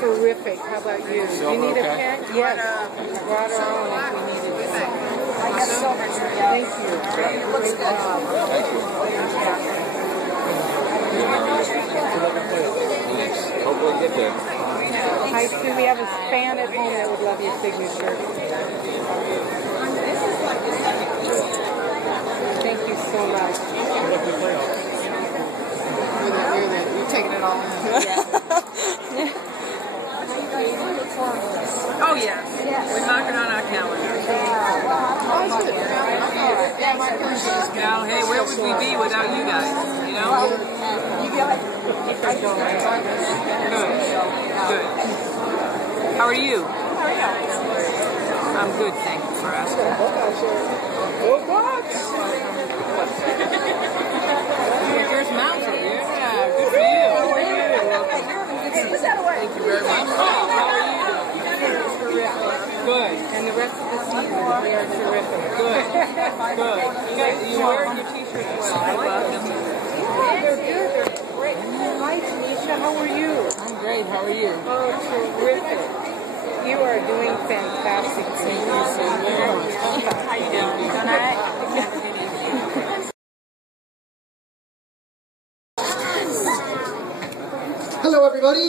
terrific. How about you? Do you need a pen? Yes. I brought our own if we needed it. Thank you. Great job. Hopefully get there. Hi, Sue. We have a fan at home that would love your signature. Thank you so much. You're taking it all in. Oh, yes. We're knocking on our calendar. Now, hey, where would we be without you guys? You know? Good. How are you? I'm good, thank you for asking. There's Mountain. Yeah, good for you. Thank you very much. How are you doing? Good. And the rest of the season, we are terrific. Good. Good. You wearing your t-shirt well. I love them. They're good. They're great. Hi, Tanisha. How are you? I'm great. How are you? Oh, terrific. You are doing fantastic. Thank you so very much. How you doing? All right. Hello, everybody.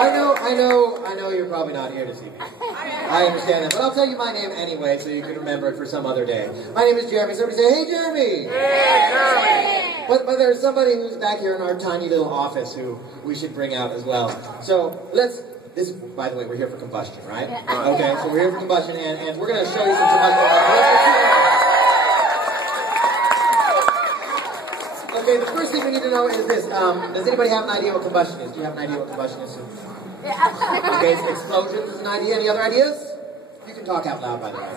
I know you're probably not here to see me. I understand that, but I'll tell you my name anyway so you can remember it for some other day. My name is Jeremy. Somebody say, hey, Jeremy! Hey, Jeremy! But there's somebody who's back here in our tiny little office who we should bring out as well. So this, by the way, we're here for combustion, right? Okay, so we're here for combustion, and we're going to show you some combustion. Okay, the first thing we need to know is this. Does anybody have an idea what combustion is? Do you have an idea what combustion is? Okay, so explosions is an idea. Any other ideas? You can talk out loud, by the way.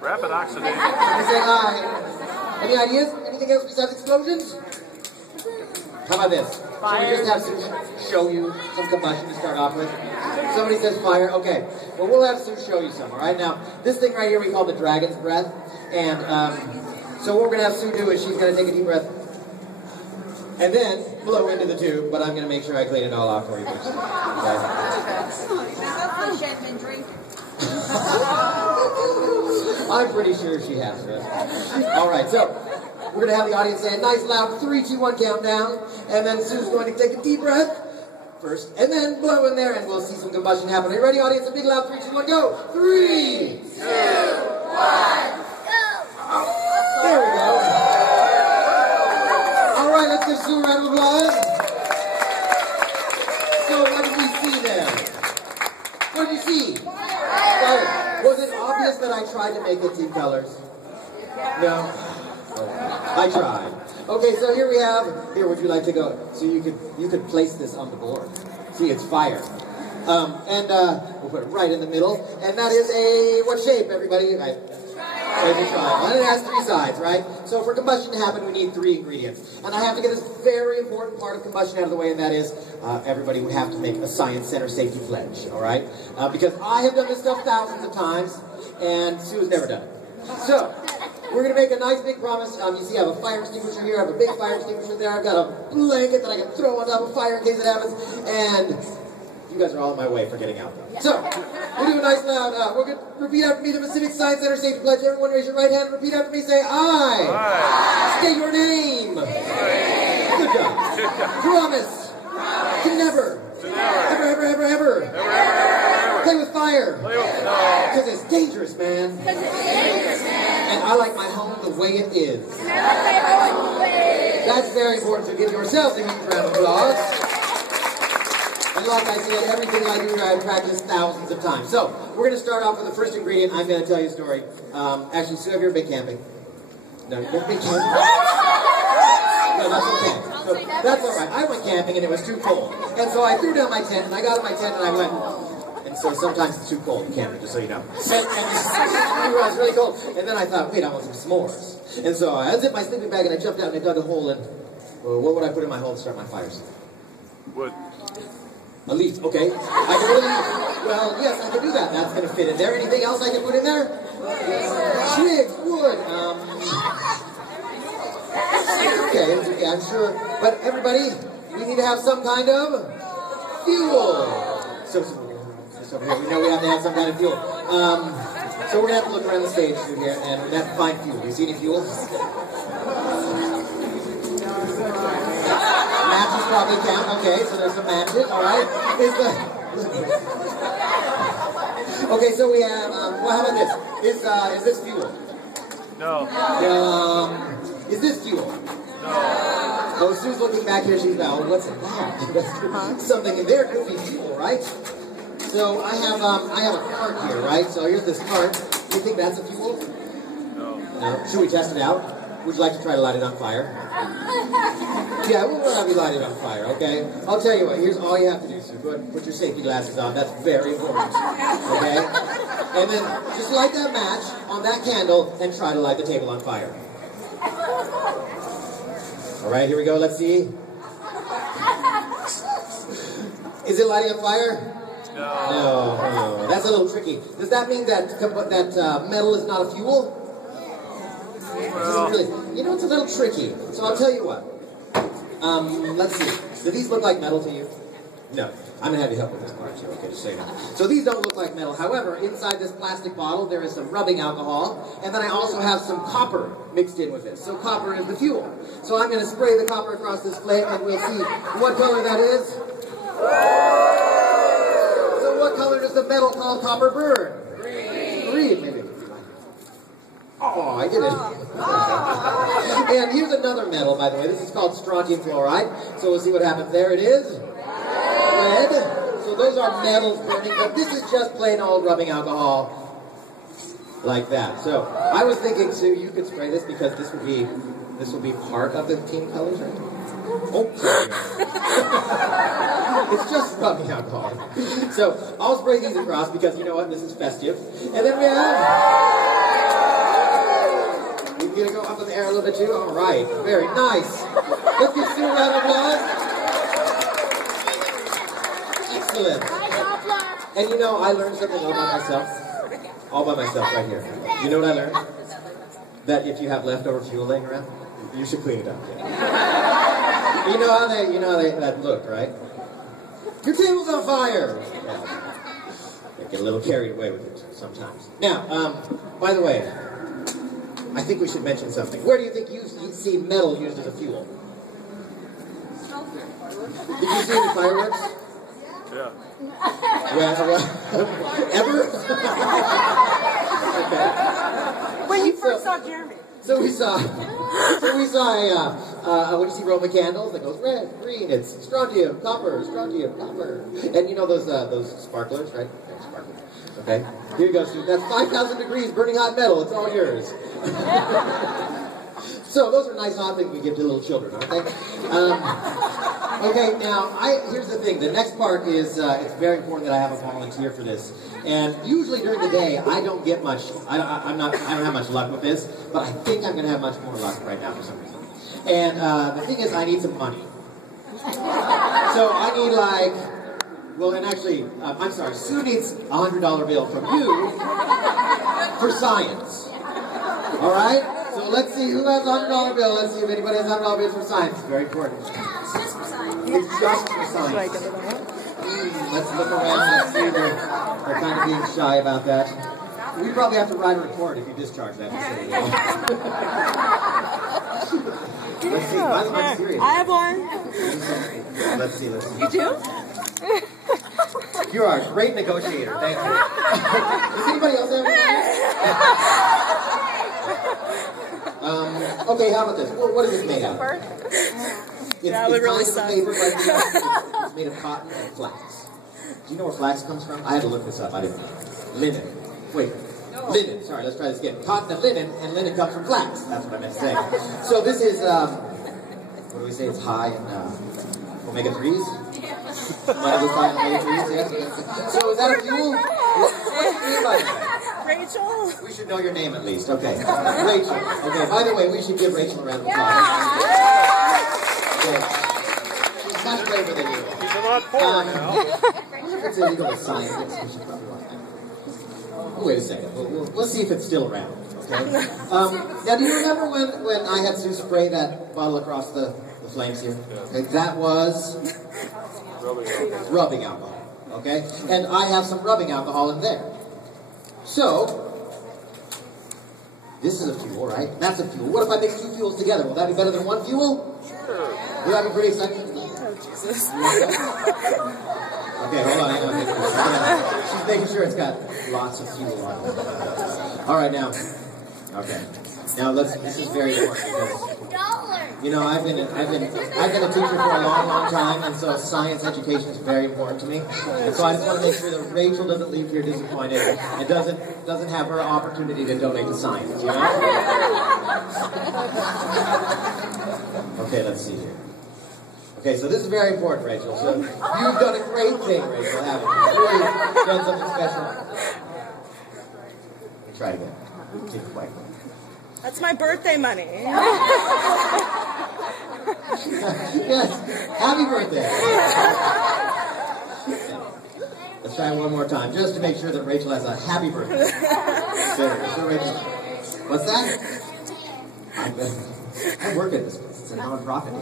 Rapid oxidation. Somebody say aye. Any ideas? Anything else besides explosions? How about this? Should we just have Sue show you some combustion to start off with? Somebody says fire. Okay. Well, we'll have Sue show you some. All right. Now, this thing right here we call the dragon's breath, and so what we're gonna have Sue do is she's gonna take a deep breath. And then blow into the tube, but I'm going to make sure I clean it all off for you first. Okay? I'm pretty sure she has this. Alright, so we're going to have the audience say a nice loud 3, 2, 1 countdown, and then Sue's going to take a deep breath first, and then blow in there, and we'll see some combustion happen. Are you ready, audience? A big loud 3, 2, 1, go! 3, 2, 1, go! There we go. Alright, let's give Sue a round of applause. So, what did we see there? What did you see? Fire. Was it obvious that I tried to make it team colors? No? I tried. Okay, so here we have, here, would you like to go? So you could place this on the board. See, it's fire. We'll put it right in the middle. And that is a, what shape, everybody? It's a triangle. And it has 3 sides, right? So for combustion to happen, we need 3 ingredients. And I have to get this very important part of combustion out of the way, and that is, everybody would have to make a Science Center safety pledge, all right? Because I have done this stuff thousands of times, and Sue's never done it. So, we're going to make a nice big promise. You see I have a fire extinguisher here, I have a big fire extinguisher there, I've got a blanket that I can throw on top of fire in case it happens, and you guys are all in my way for getting out there. So, we'll do a nice loud, we're going to repeat after me the Pacific Science Center Safety Pledge. Everyone raise your right hand and repeat after me. Say aye. Aye. State your name. Aye. Good job. Promise. To never. Ever. Play with fire. Because it's dangerous, man. And I like my home the way it is. That's very important, so give yourselves a huge round of applause. And like I said, everything I do, I've practiced thousands of times. So, we're going to start off with the first ingredient. I'm going to tell you a story. Actually, Sue, have you ever been camping? No, you've never been camping? No, that's okay. So, that's all right. I went camping and it was too cold. And so I threw down my tent, and I got in my tent and I went, and so sometimes it's too cold in camping, just so you know. And it was really cold. And then I thought, wait, I want some s'mores. And so I unzipped my sleeping bag and I jumped out and I dug a hole and, well, what would I put in my hole to start my fires? Wood. A leaf, okay. I can put a leaf. Well, yes, I can do that. That's going to fit in there. Anything else I can put in there? Twigs, wood. Okay, I'm sure. But everybody, we need to have some kind of fuel. So over here, we know we have to have some kind of fuel. So we're gonna have to look around the stage through here, and we're gonna have to find fuel. Do you see any fuel? Matches probably count. Okay, so there's some matches. All right. Okay, so we have. Well, how about this? Is this fuel? No. Is this fuel? No. Oh, Sue's looking back here. She's now. What's in that? Something in there could be fuel, right? So I have a cart here, right? So here's this cart. Do you think that's a fuel? No. No. Should we test it out? Would you like to try to light it on fire? Yeah, we'll have you light it on fire, okay? I'll tell you what, here's all you have to do, Sue. Go ahead and put your safety glasses on. That's very important, okay? And then just light that match on that candle and try to light the table on fire. All right, here we go. Let's see. Is it lighting on fire? No. That's a little tricky. Does that mean that metal is not a fuel? Well, Really, you know, it's a little tricky. So I'll tell you what. Let's see. Do these look like metal to you? No. I'm going to have you help with this part too, okay, just so you know. So these don't look like metal. However, inside this plastic bottle, there is some rubbing alcohol, and then I also have some copper mixed in with it. So copper is the fuel. So I'm going to spray the copper across this flame, and we'll see what color that is. So what color does the metal called copper burn? Green, maybe. Oh, I did it. And here's another metal, by the way. This is called strontium fluoride. So we'll see what happens. There it is. Red. So those are metals burning, but this is just plain old rubbing alcohol. Like that. So I was thinking, Sue, you could spray this because this will be part of the team colors, right? Oh, it's just rubbing alcohol. So I'll spray these across because you know what? This is festive. And then we have. We're going to go up in the air a little bit too? All right. Very nice. Let's give Sue a round of applause. Excellent. And you know, I learned something all by myself. All by myself right here. You know what I learned? That if you have leftover fuel laying around, you should clean it up. Yeah. You know how that looked, right? Your table's on fire. Yeah. They get a little carried away with it sometimes. Now, by the way, I think we should mention something. Where do you think you've seen metal used as a fuel? Did you see any fireworks? yeah. Well, ever? Okay. When you first saw Jeremy. So we saw when you see Roman candles, it goes red, green, it's strontium, copper. And you know those sparklers, right? Yeah, sparklers. Okay, here you go, Sue. That's 5,000 degrees, burning hot metal. It's all yours. So those are nice hot things we give to little children, aren't they? Okay, now here's the thing. The next part is it's very important that I have a volunteer for this. And usually during the day, I don't get much. I don't have much luck with this, but I think I'm going to have much more luck right now for some reason. And the thing is, I need some money. So I need I'm sorry. Sue needs a $100 bill from you for science. All right. So let's see who has a $100 bill. Let's see if anybody has a $100 bill for science. It's very important. It's just for science. It's just for science. Let's look around and see they're kind of being shy about that. We probably have to write a report if you discharge that facility. Let's see. I'm serious. I have one. Let's see. You do? You are a great negotiator. Thank you. Does anybody else have one? Okay, how about this? What is this made out of? It's kind of a paper, but it's made of cotton and flax. Do you know where flax comes from? I had to look this up. I didn't know. Linen. Wait. Linen. Sorry, let's try this again. Cotton and linen comes from flax. That's what I meant to say. So this is, what do we say? It's high in omega-3s? Omega-3s, yeah. So is that a fuel? What's the name by that? Rachel. We should know your name at least. Okay. Rachel. Okay, by the way, we should give Rachel a round of applause. Okay. She's much braver than you. She's a lot poorer now. It's illegal to science. Wait a second. We'll see if it's still around. Okay. Now, do you remember when I had Sue spray that bottle across the flames here? Okay, that was rubbing alcohol. okay? And I have some rubbing alcohol in there. So, this is a fuel, right? That's a fuel. What if I mix 2 fuels together? Will that be better than 1 fuel? Sure. Will that be pretty exciting? Okay, hold on, hang on. She's making sure it's got lots of fuel on it. All right, now. Okay. Now this is very important because, you know, I've been a teacher for a long time, and so science education is very important to me. And so I just want to make sure that Rachel doesn't leave here disappointed and doesn't have her opportunity to donate to science, you know? Okay, let's see here. Okay, so this is very important, Rachel. So you've done a great thing, Rachel, haven't you? You've really done something special. Let me try it again. Keep it quiet. That's my birthday money. Yes, happy birthday. Let's try it one more time, just to make sure that Rachel has a happy birthday. So Rachel, what's that? I work at this place. It's a non-profit.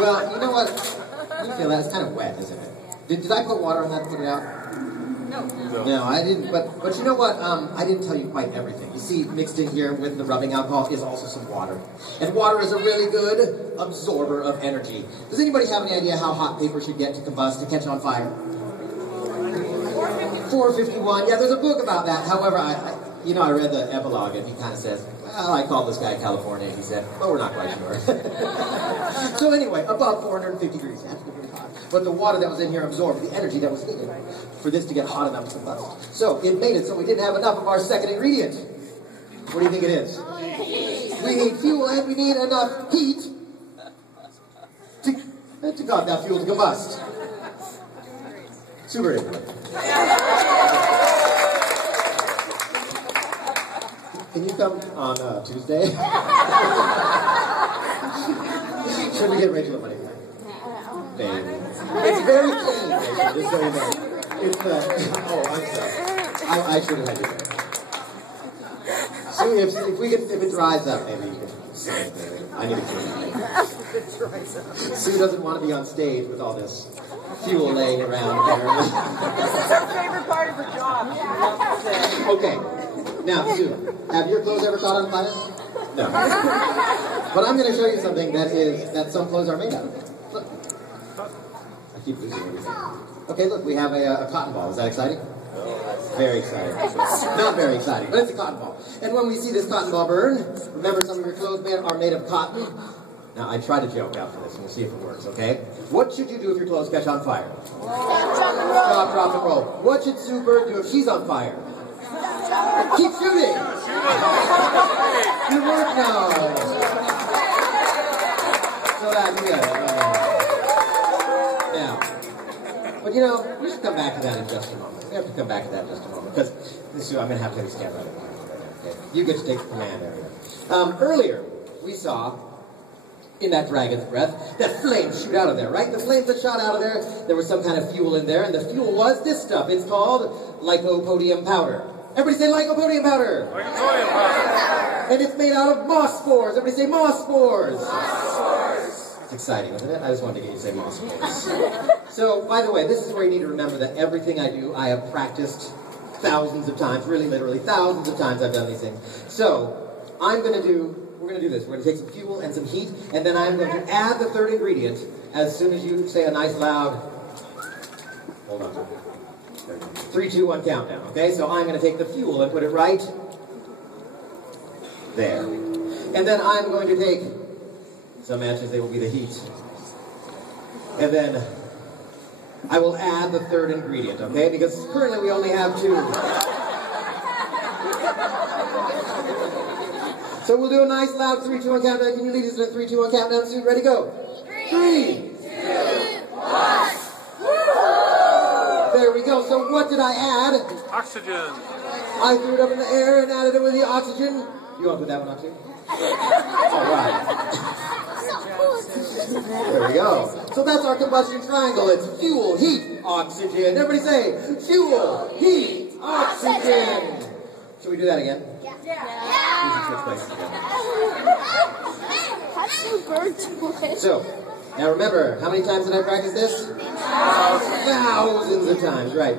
Well, you know what? You feel that? It's kind of wet, isn't it? Did I put water on that to put it out? No, I didn't. But you know what? I didn't tell you quite everything. You see, mixed in here with the rubbing alcohol is also some water. And water is a really good absorber of energy. Does anybody have any idea how hot paper should get to combust, to catch on fire? 451. Yeah, there's a book about that. However, I read the epilogue, and he kind of says, well, I called this guy California. He said, well, we're not quite sure. So anyway, above 450 degrees. That's pretty hot. But the water that was in here absorbed the energy that was needed for this to get hot enough to combust. So it made it so we didn't have enough of our second ingredient. What do you think it is? We need fuel and we need enough heat to cause that fuel to combust. Super. Can you come on Tuesday? Should we get Rachel a money? Baby. It's very clean, Rachel, just so you know. It's oh, I'm sorry. I should have had you there. So if it dries up, maybe you can say it, baby. I need a clean. Sue doesn't want to be on stage with all this fuel laying around, apparently. This is her favorite part of her job. Okay. Now, Sue, have your clothes ever caught on fire? No. But I'm going to show you something that some clothes are made out of. Look. I keep losing everything. Okay, look, we have a cotton ball. Is that exciting? Very exciting. Not very exciting, but it's a cotton ball. And when we see this cotton ball burn, remember some of your clothes are made of cotton. Now, I try to joke after this, and we'll see if it works, okay? What should you do if your clothes catch on fire? Stop, drop, and roll. What should Sue Bird do if she's on fire? Keep shooting! Good work now! So that's good. Now, but you know, we should come back to that in just a moment. We have to come back to that in just a moment, because I'm going to have to stand right over here. Okay? You get to take the command area. Earlier, we saw in that dragon's breath, that flames shoot out of there, right? The flames that shot out of there was some kind of fuel in there, and the fuel was this stuff. It's called lycopodium powder. Everybody say lycopodium powder. Lycopodium powder. And it's made out of moss spores. Everybody say moss spores. Moss spores. It's exciting, isn't it? I just wanted to get you to say moss spores. So, by the way, this is where you need to remember that everything I do, I have practiced thousands of times, really literally thousands of times I've done these things. So, we're going to do this. We're going to take some fuel and some heat, and then I'm going to add the third ingredient as soon as you say a nice loud, hold on, 3, 2, 1 countdown, okay? So I'm going to take the fuel and put it right there. And then I'm going to take some matches, they will be the heat. And then I will add the third ingredient, okay? Because currently we only have 2. So we'll do a nice loud 3, 2, 1 countdown. Can you lead us in a 3, 2, 1 countdown soon? Ready, go. 3, 2, 1. There we go. So what did I add? Oxygen. I threw it up in the air and added it with the oxygen. You want to put that one on too? All right. There we go. So that's our combustion triangle. It's fuel, heat, oxygen. Everybody say, fuel, heat, oxygen. Should we do that again? So, Now remember, how many times did I practice this? Thousands of times, right.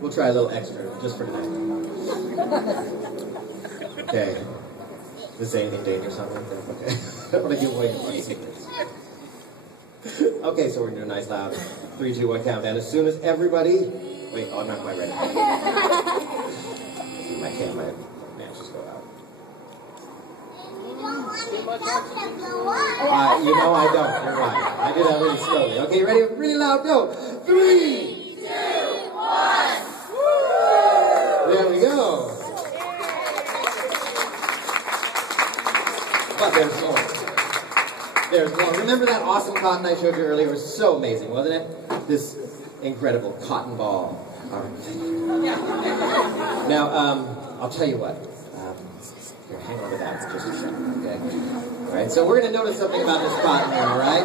We'll try a little extra, just for tonight. Okay. Does this say anything dangerous on it? Okay. I don't want to give away any secrets. Okay, so we're going to do a nice loud 3, 2, 1 countdown. As soon as everybody... Wait, oh, I'm not quite ready. My matches go out. You know I don't. You're right. I did that really slowly. Okay, ready? Really loud. Go. 3, 2, 1. There we go. But there's more. There's more. Remember that awesome cotton I showed you earlier? It was so amazing, wasn't it? This incredible cotton ball. All right. Now, I'll tell you what. Here, hang on to that just a second, okay? All right, so we're going to notice something about this cotton here, all right?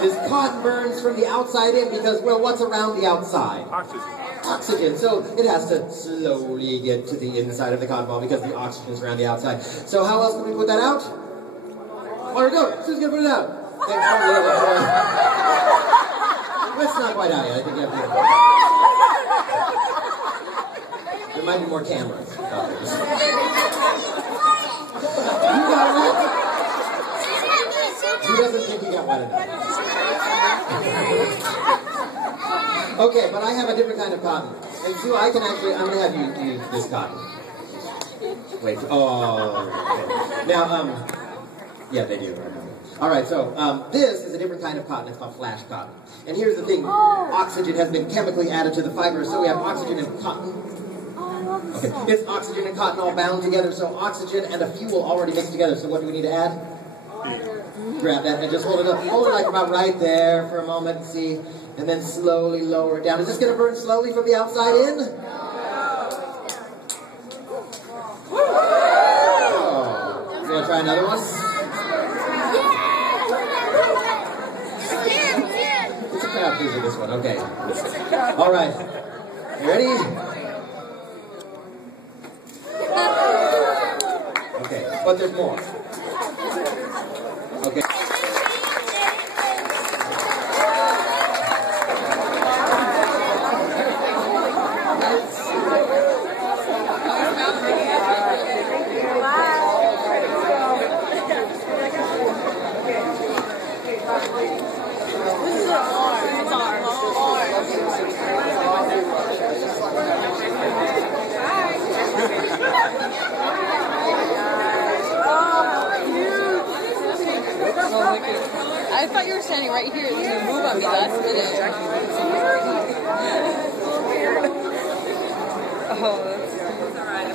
This cotton burns from the outside in because, well, what's around the outside? Oxygen. So it has to slowly get to the inside of the cotton ball because the oxygen is around the outside. So how else can we put that out? Water, go. Who's going to put it out? It's not quite out yet. I think you have to... There might be more cameras out there. You got it? Who doesn't think he got wet enough? Okay, but I have a different kind of cotton. And so I can actually, I'm going to have you use this cotton. Wait, oh, okay. Now, yeah, they do. All right, so this is a different kind of cotton. It's called flash cotton. And here's the thing. Oxygen has been chemically added to the fibers, so we have oxygen and cotton. Okay, it's oxygen and cotton all bound together, so oxygen and a fuel already mixed together. So what do we need to add? Grab that and just hold it up. Hold it like about right there for a moment, see? And then slowly lower it down. Is this going to burn slowly from the outside in? Oh. You want to try another one? It's a crowd pleaser, this one. Okay. All right. You ready? Okay, but there's more. Okay. I thought you were standing right here to move on me last minute. Oh, that's alright.